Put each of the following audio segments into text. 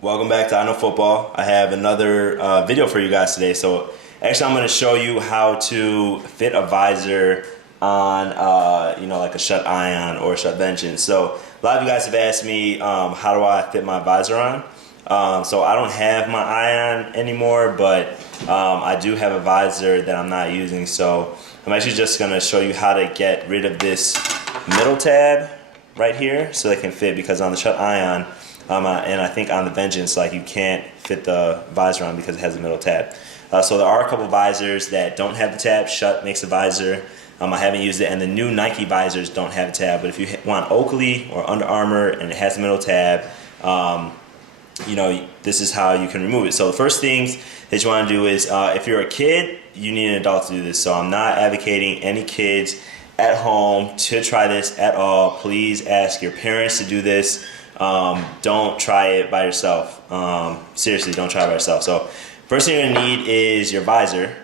Welcome back to I Know Football. I have another video for you guys today. So actually I'm going to show you how to fit a visor on like a Schutt Ion or a Schutt Vengeance. So a lot of you guys have asked me how do I fit my visor on. So I don't have my Ion anymore, but I do have a visor that I'm not using. So I'm actually just going to show you how to get rid of this middle tab right here so they can fit, because on the Schutt Ion and I think on the Vengeance, like, you can't fit the visor on because it has a middle tab. So there are a couple visors that don't have the tab. Schutt makes a visor. I haven't used it, and the new Nike visors don't have a tab. But if you want Oakley or Under Armour and it has a middle tab, this is how you can remove it. So the first things that you want to do is, if you're a kid, you need an adult to do this. So I'm not advocating any kids at home to try this at all. Please ask your parents to do this. Don't try it by yourself. Seriously, don't try it by yourself. So first thing you're going to need is your visor,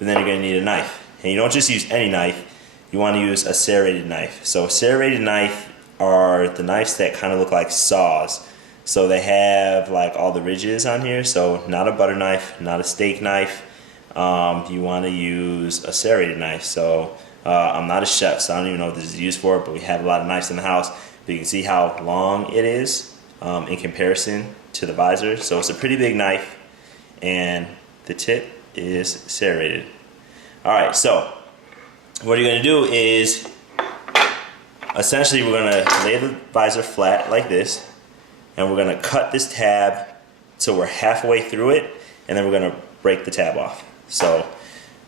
but then you're going to need a knife. And you don't just use any knife, you want to use a serrated knife. So serrated knife are the knives that kind of look like saws. So they have like all the ridges on here. So not a butter knife, not a steak knife. You want to use a serrated knife. So I'm not a chef, so I don't even know what this is used for, but we have a lot of knives in the house. But you can see how long it is in comparison to the visor. So it's a pretty big knife, and the tip is serrated. Alright, so what you're going to do is, essentially we're going to lay the visor flat like this, and we're going to cut this tab so we're halfway through it, and then we're going to break the tab off. So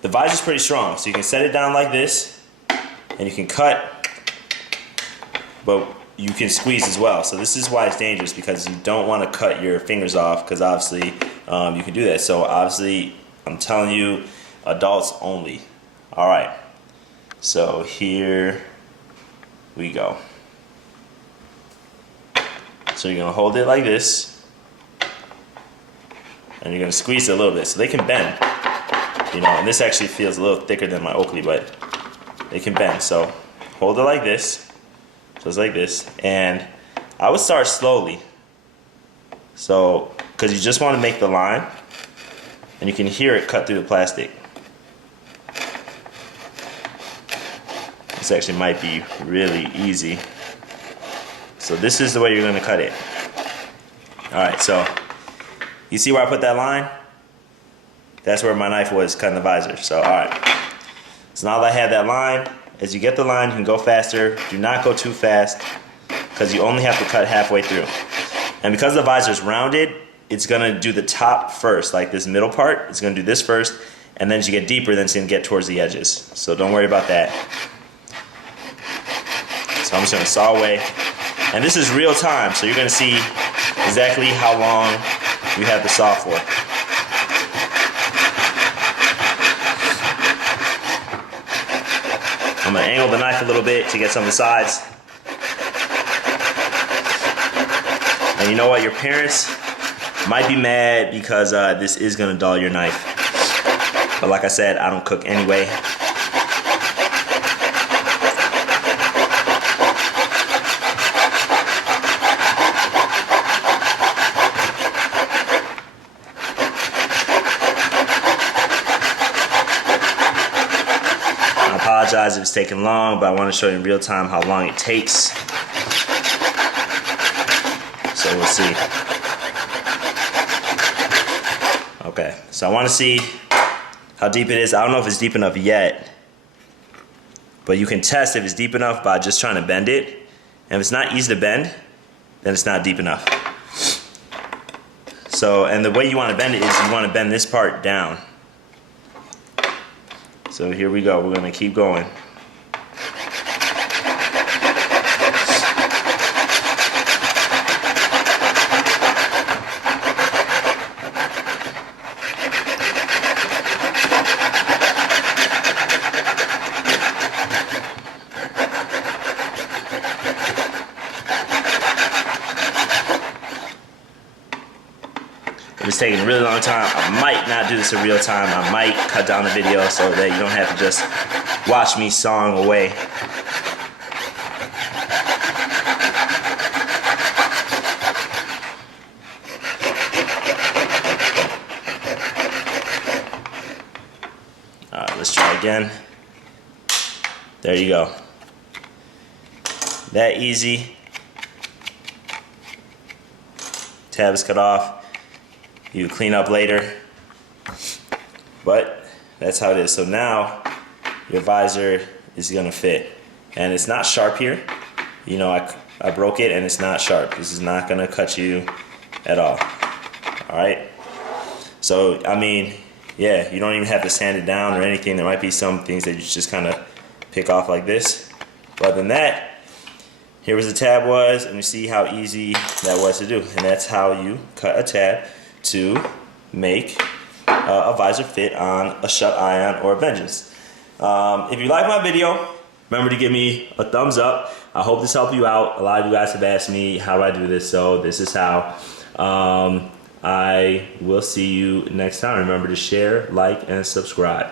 the visor's pretty strong, so you can set it down like this, and you can cut, but you can squeeze as well. So this is why it's dangerous, because you don't want to cut your fingers off, because obviously you can do that. So obviously I'm telling you, adults only. Alright, so here we go. So you're going to hold it like this, and you're going to squeeze it a little bit so they can bend. And this actually feels a little thicker than my Oakley, but they can bend. So hold it like this. So it's like this, and I would start slowly. So, because you just want to make the line, and you can hear it cut through the plastic. This actually might be really easy. So this is the way you're going to cut it. Alright, so you see where I put that line? That's where my knife was cutting the visor. So alright. So now that I have that line, as you get the line, you can go faster. Do not go too fast, because you only have to cut halfway through. And because the visor is rounded, it's going to do the top first, like this middle part. It's going to do this first, and then as you get deeper, then it's going to get towards the edges. So don't worry about that. So I'm just going to saw away. And this is real time, so you're going to see exactly how long you have the saw for. I'm going to angle the knife a little bit to get some of the sides. And you know what? Your parents might be mad because this is going to dull your knife. But like I said, I don't cook anyway. I apologize if it's taking long, but I want to show you in real time how long it takes. So we'll see. Okay, so I want to see how deep it is. I don't know if it's deep enough yet, but you can test if it's deep enough by just trying to bend it. And if it's not easy to bend, then it's not deep enough. So, and the way you want to bend it is you want to bend this part down. So here we go, we're going to keep going. It's taking a really long time. I might not do this in real time. I might cut down the video so that you don't have to just watch me sawing away. again. There you go. That easy. Tab is cut off. You clean up later. But that's how it is. So now your visor is gonna fit. And it's not sharp here. You know, I broke it and it's not sharp. This is not gonna cut you at all. All right. So, I mean, yeah, you don't even have to sand it down or anything. There might be some things that you just kind of pick off like this. But other than that, here was the tab was, and you see how easy that was to do. And that's how you cut a tab to make a visor fit on a Schutt Ion or a Vengeance. If you like my video, remember to give me a thumbs up. I hope this helped you out. A lot of you guys have asked me how do I do this, so this is how. I will see you next time. Remember to share, like, and subscribe.